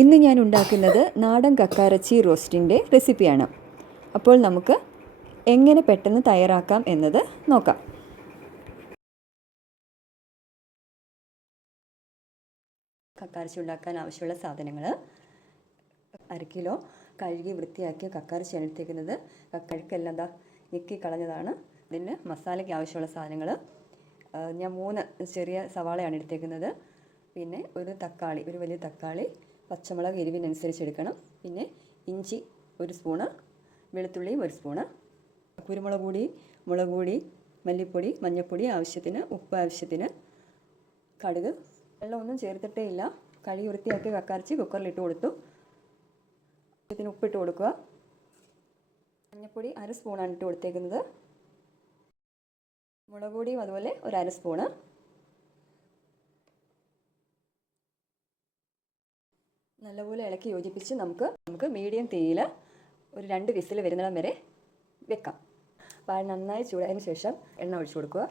ഇന്ന് ഞാൻ ഉണ്ടാക്കുന്നത് നാടൻ കക്കാരച്ചി റോസ്റ്റിന്റെ റെസിപ്പിയാണ്. അപ്പോൾ നമുക്ക് എങ്ങനെ പെട്ടെന്ന് തയ്യാറാക്കാം എന്നത് നോക്കാം. കക്കാരച്ചി ഉണ്ടാക്കാൻ ആവശ്യമുള്ള സാധനങ്ങൾ അര കിലോ കഴുകി വൃത്തിയാക്കിയ കക്കാരച്ചി എടുത്തേക്കുന്നത്. കഴുക്കെല്ലാം എന്താ ഞെക്കി കളഞ്ഞതാണ് ഇതിന് മസാലയ്ക്ക് ആവശ്യമുള്ള സാധനങ്ങൾ ഞാൻ മൂന്ന് ചെറിയ സവാളയാണ് എടുത്തേക്കുന്നത്. പിന്നെ ഒരു തക്കാളി ഒരു വലിയ തക്കാളി പച്ചമുളക് എരിവിനനുസരിച്ച് എടുക്കണം പിന്നെ ഇഞ്ചി ഒരു സ്പൂണ് വെളുത്തുള്ളിയും ഒരു സ്പൂണ് കുരുമുളക് പൊടി മുളക് പൊടി മല്ലിപ്പൊടി മഞ്ഞൾപ്പൊടി ആവശ്യത്തിന് ഉപ്പ് ആവശ്യത്തിന് കടുക് വെള്ളമൊന്നും ചേർത്തിട്ടേ ഇല്ല. കഴുകി വൃത്തിയാക്കി കുക്കറിൽ കുക്കറിലിട്ട് കൊടുത്തു. ആവശ്യത്തിന് ഉപ്പിട്ട് കൊടുക്കുക. മഞ്ഞൾപ്പൊടി അര സ്പൂണാണ് ഇട്ട് കൊടുത്തേക്കുന്നത്. മുളക് പൊടിയും അതുപോലെ ഒരു അര സ്പൂണ്. നല്ലപോലെ ഇളക്കി യോജിപ്പിച്ച് നമുക്ക് നമുക്ക് മീഡിയം തീയിൽ ഒരു രണ്ട് വിസിൽ വരുന്നിടം വരെ വെക്കാം. പാൽ നന്നായി ചൂടായതിനു ശേഷം എണ്ണ ഒഴിച്ചു കൊടുക്കുക.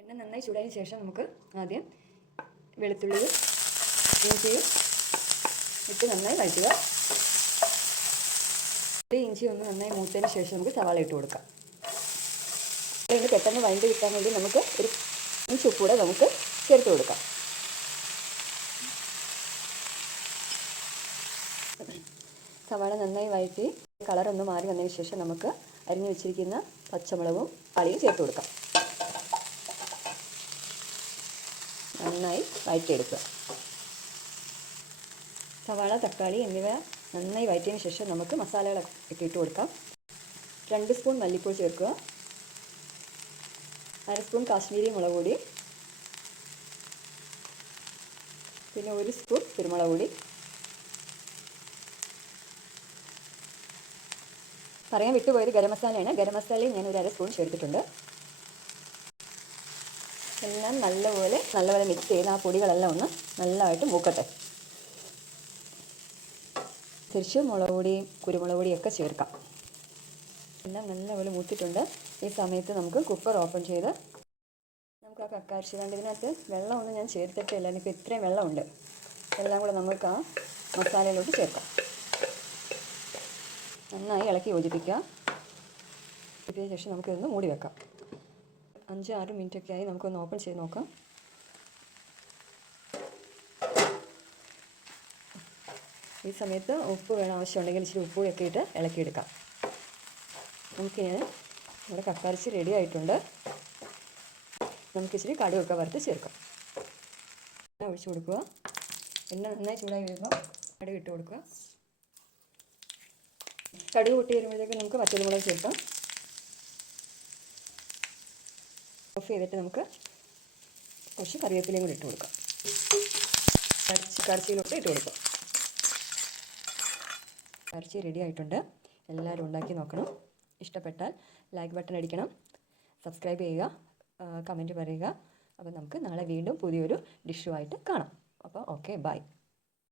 എണ്ണ നന്നായി ചൂടായതിനു ശേഷം നമുക്ക് ആദ്യം വെളുത്തുള്ളിയും ഇഞ്ചിയും ഇട്ട് നന്നായി വഴറ്റുക. ഇഞ്ചി ഒന്ന് നന്നായി മൂത്തതിന് ശേഷം നമുക്ക് സവാള ഇട്ട് കൊടുക്കാം. ഇത് പെട്ടെന്ന് വഴണ്ട് കിട്ടാൻ വേണ്ടി നമുക്ക് ഒരു ഇഞ്ചി ഉപ്പൂടെ നമുക്ക് ചേർത്ത് കൊടുക്കാം. സവാള നന്നായി വഴറ്റി കളറൊന്ന് മാറി വന്നതിന് ശേഷം നമുക്ക് അരിഞ്ഞു വെച്ചിരിക്കുന്ന പച്ചമുളകും പളിയും ചേർത്ത് കൊടുക്കാം. നന്നായി വഴറ്റിയെടുക്കുക. സവാള തക്കാളി എന്നിവ നന്നായി വഴറ്റിയതിന് ശേഷം നമുക്ക് മസാലകളൊക്കെ ഇട്ട് കൊടുക്കാം. രണ്ട് സ്പൂൺ മല്ലിപ്പൊടി ചേർക്കുക. അര സ്പൂൺ കാശ്മീരി മുളക് പൊടി. പിന്നെ ഒരു സ്പൂൺ കുരുമുളക് പൊടി. പറയാൻ വിട്ടുപോയത് ഗരം മസാലയാണ്. ഗരം മസാലയും ഞാൻ ഒരു അര സ്പൂൺ ചേർത്തിട്ടുണ്ട്. എല്ലാം നല്ലപോലെ നല്ലപോലെ മിക്സ് ചെയ്ത് ആ പൊടികളെല്ലാം ഒന്ന് നല്ലതായിട്ട് മൂക്കട്ടെ. തിരിച്ച് മുളക് പൊടിയും കുരുമുളക് പൊടിയൊക്കെ ചേർക്കാം. എല്ലാം നല്ലപോലെ മൂത്തിട്ടുണ്ട്. ഈ സമയത്ത് നമുക്ക് കുക്കർ ഓപ്പൺ ചെയ്ത് നമുക്ക് ആ കക്കാരിച്ച് കണ്ട് ഇതിനകത്ത് വെള്ളമൊന്നും ഞാൻ ചേർത്തിട്ടില്ല എനിക്ക് ഇത്രയും വെള്ളമുണ്ട്. എല്ലാം കൂടെ നമുക്ക് ആ മസാലയിലോട്ട് ചേർക്കാം. നന്നായി ഇളക്കി യോജിപ്പിക്കുക. യോജിപ്പിച്ച ശേഷം നമുക്കിതൊന്ന് മൂടി വെക്കാം. അഞ്ച് ആറ് മിനിറ്റൊക്കെ ആയി നമുക്കൊന്ന് ഓപ്പൺ ചെയ്ത് നോക്കാം. ഈ സമയത്ത് ഉപ്പ് വേണം ആവശ്യമുണ്ടെങ്കിൽ ഇച്ചിരി ഉപ്പ് ഒക്കെ ഇട്ട് ഇളക്കിയെടുക്കാം. നമുക്കിങ്ങനെ നമ്മുടെ കക്കാരിച്ചി റെഡി ആയിട്ടുണ്ട്. നമുക്ക് ഇച്ചിരി കടുകൊക്കെ വറുത്ത് ചേർക്കാം. എണ്ണ ഒഴിച്ച് കൊടുക്കുക. എണ്ണ നന്നായി ചൂടായി വരുമ്പോൾ കടുക് ഇട്ട് കൊടുക്കുക. കടുക് പൊട്ടി വരുമ്പോഴത്തേക്കും നമുക്ക് പച്ചമുളക് ചേർക്കാം. ഓഫ് ചെയ്തിട്ട് നമുക്ക് കുറച്ച് കറിവേപ്പിലയും കൂടി ഇട്ട് കൊടുക്കാം. കരച്ചി കരച്ചിയിലോട്ട് ഇട്ട് കൊടുക്കാം. കരച്ചി റെഡി ആയിട്ടുണ്ട്. എല്ലാവരും ഉണ്ടാക്കി നോക്കണം. ഇഷ്ടപ്പെട്ടാൽ ലൈക്ക് ബട്ടൺ അടിക്കണം. സബ്സ്ക്രൈബ് ചെയ്യുക. കമന്റ് പറയുക. അപ്പോൾ നമുക്ക് നാളെ വീണ്ടും പുതിയൊരു ഡിഷുമായിട്ട് കാണാം. അപ്പോൾ ഓക്കെ ബൈ